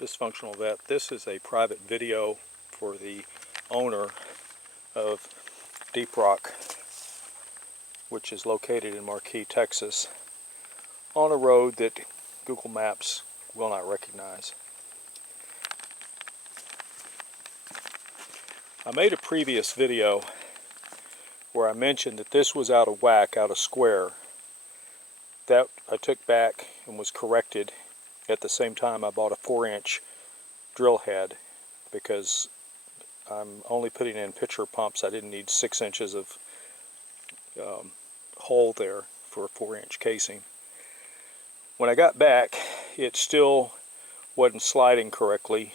Dysfunctional Vet. This is a private video for the owner of Deeprock, which is located in Marquis, Texas, on a road that Google Maps will not recognize. I made a previous video where I mentioned that this was out of whack, out of square. That I took back and was corrected. At the same time, I bought a 4-inch drill head because I'm only putting in pitcher pumps. I didn't need 6 inches of hole there for a 4-inch casing. When I got back, it still wasn't sliding correctly.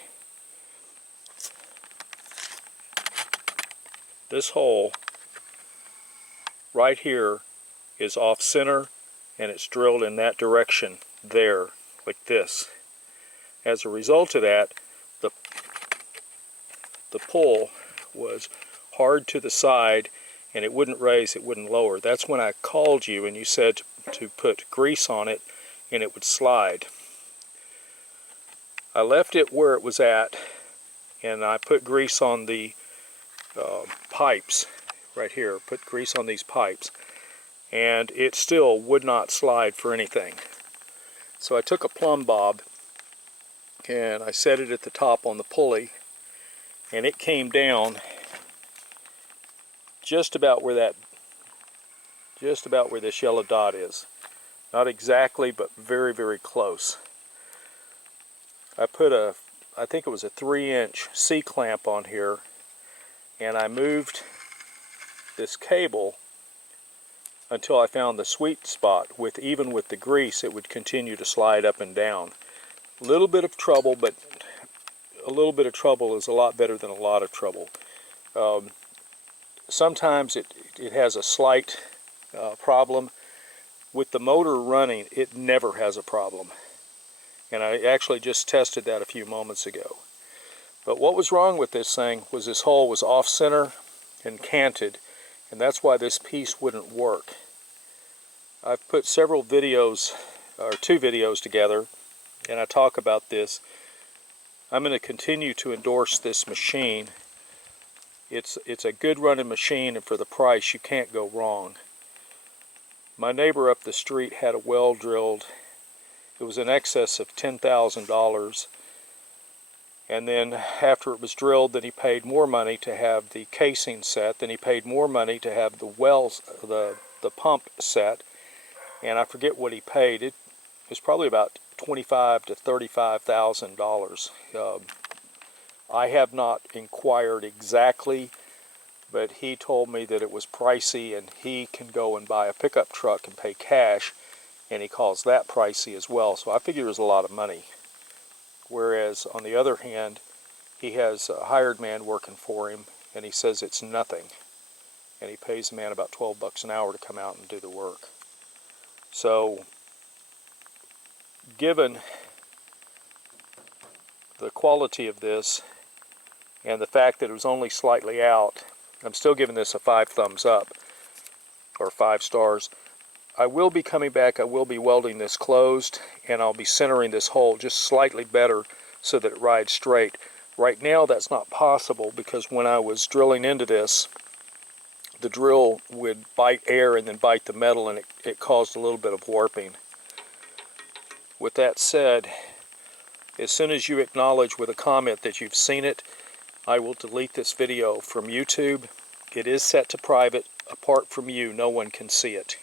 This hole right here is off center, and it's drilled in that direction there, like this. As a result of that, the pull was hard to the side, and it wouldn't raise, it wouldn't lower. That's when I called you and you said to put grease on it and it would slide. I left it where it was at, and I put grease on the pipes right here. Put grease on these pipes, and it still would not slide for anything. So I took a plumb bob and I set it at the top on the pulley, and it came down just about where this yellow dot is. Not exactly, but very, very close. I put I think it was a 3-inch C-clamp on here, and I moved this cable until I found the sweet spot. Even with the grease, it would continue to slide up and down. A little bit of trouble, but a little bit of trouble is a lot better than a lot of trouble. Sometimes it has a slight problem. With the motor running, it never has a problem. And I actually just tested that a few moments ago. But what was wrong with this thing was this hole was off center and canted, and that's why this piece wouldn't work. I've put several videos, or 2 videos together, and I talk about this. I'm going to continue to endorse this machine. It's a good running machine, and for the price you can't go wrong. My neighbor up the street had a well drilled. It was in excess of $10,000. And then after it was drilled, then he paid more money to have the casing set. Then he paid more money to have the wells, the pump set. And I forget what he paid. It was probably about $25,000 to $35,000. I have not inquired exactly, but he told me that it was pricey, and he can go and buy a pickup truck and pay cash, and he calls that pricey as well. So I figure there's a lot of money. Whereas on the other hand, he has a hired man working for him, and he says it's nothing. And he pays the man about $12 an hour to come out and do the work. So, given the quality of this and the fact that it was only slightly out, I'm still giving this a 5 thumbs up, or 5 stars. I will be coming back, I will be welding this closed, and I'll be centering this hole just slightly better so that it rides straight. Right now that's not possible because when I was drilling into this, the drill would bite air and then bite the metal, and it caused a little bit of warping. With that said, as soon as you acknowledge with a comment that you've seen it, I will delete this video from YouTube. It is set to private. Apart from you, no one can see it.